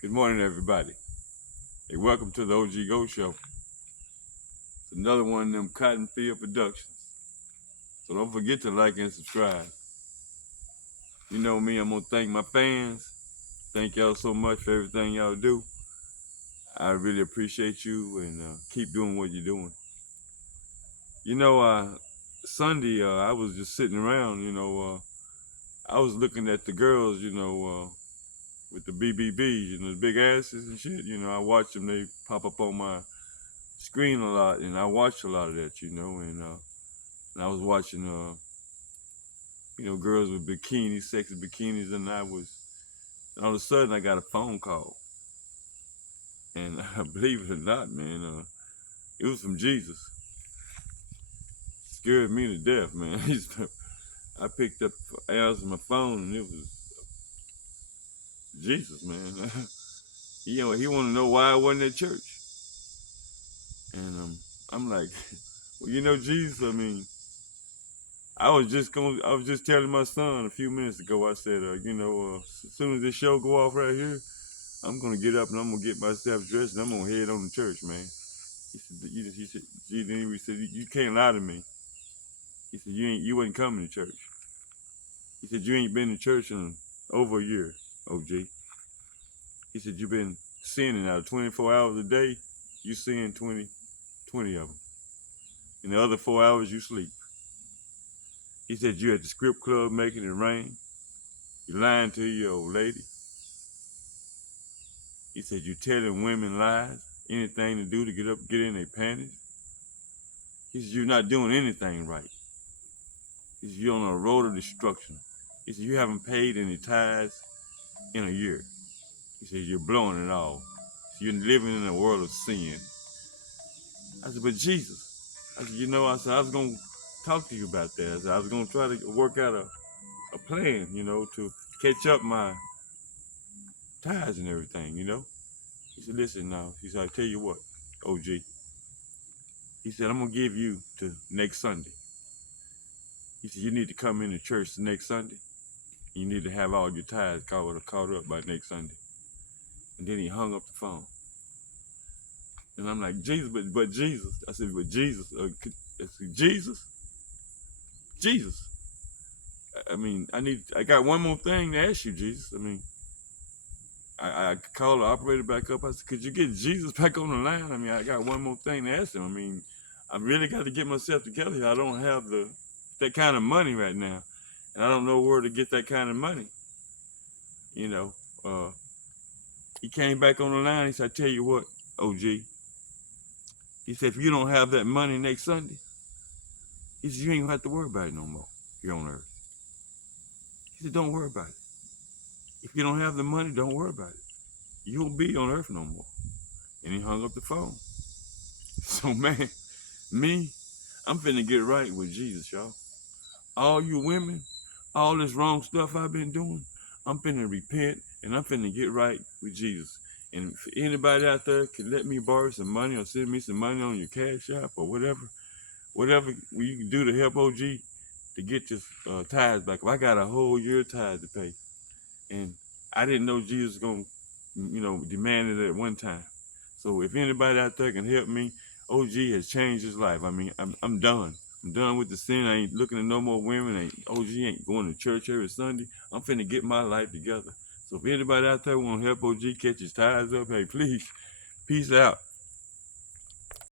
Good morning, everybody. Hey, welcome to the OG Go Show. It's another one of them Cotton Field Productions. So don't forget to like and subscribe. You know me, I'm gonna thank my fans. Thank y'all so much for everything y'all do. I really appreciate you and keep doing what you're doing. You know, Sunday I was just sitting around. I was looking at the girls. With the BBBs, the big asses and shit. I watch them. They pop up on my screen a lot, and I watch a lot of that. And I was watching, girls with bikinis, sexy bikinis, and all of a sudden, I got a phone call. And believe it or not, man, it was from Jesus. Scared me to death, man. I picked up, answered my phone, and it was Jesus, man. he wanted to know why I wasn't at church. And I'm like, well, Jesus, I was just telling my son a few minutes ago. I said, as soon as this show go off right here, I'm gonna get up and I'm gonna get myself dressed and I'm gonna head on to church, man. He said, you can't lie to me. He said, you wasn't coming to church. He said, you ain't been to church in over a year, OG. He said, you've been sinning out of 24 hours a day. You sin 20 of them. In the other 4 hours, you sleep. He said, you at the script club making it rain. You lying to your old lady. He said, you telling women lies, anything to do to get in their panties. He said, you're not doing anything right. He said, you're on a road of destruction. He said, you haven't paid any tithes in a year. He said, you're blowing it all. You're living in a world of sin. I said, but Jesus. I said, I was going to talk to you about that. I said, I was going to try to work out a plan, to catch up my tithes and everything, He said, listen now. He said, I tell you what, OG. He said, I'm going to give you to next Sunday. He said, you need to come into church the next Sunday. You need to have all your tithes caught up by next Sunday. And then he hung up the phone. And I'm like, Jesus, but Jesus. I said, but Jesus. I said, Jesus. I got one more thing to ask you, Jesus. I called the operator back up. I said, could you get Jesus back on the line? I got one more thing to ask him. I really got to get myself together here. I don't have that kind of money right now. And I don't know where to get that kind of money. He came back on the line. He said, I tell you what, OG. He said, if you don't have that money next Sunday, he said, you ain't gonna have to worry about it no more here on earth. He said, don't worry about it. If you don't have the money, don't worry about it. You won't be on earth no more. And he hung up the phone. So, man, I'm finna get right with Jesus, y'all. All you women, all this wrong stuff I've been doing, I'm finna repent and I'm finna get right with Jesus. And if anybody out there can let me borrow some money or send me some money on your Cash App or whatever you can do to help OG to get this tithes back. I got a whole year tithe to pay. And I didn't know Jesus was going to, demand it at one time. So if anybody out there can help me, OG has changed his life. I'm done. I'm done with the sin. I ain't looking at no more women. OG ain't going to church every Sunday. I'm finna get my life together. So if anybody out there want to help OG catch his tithes up, hey, please, peace out.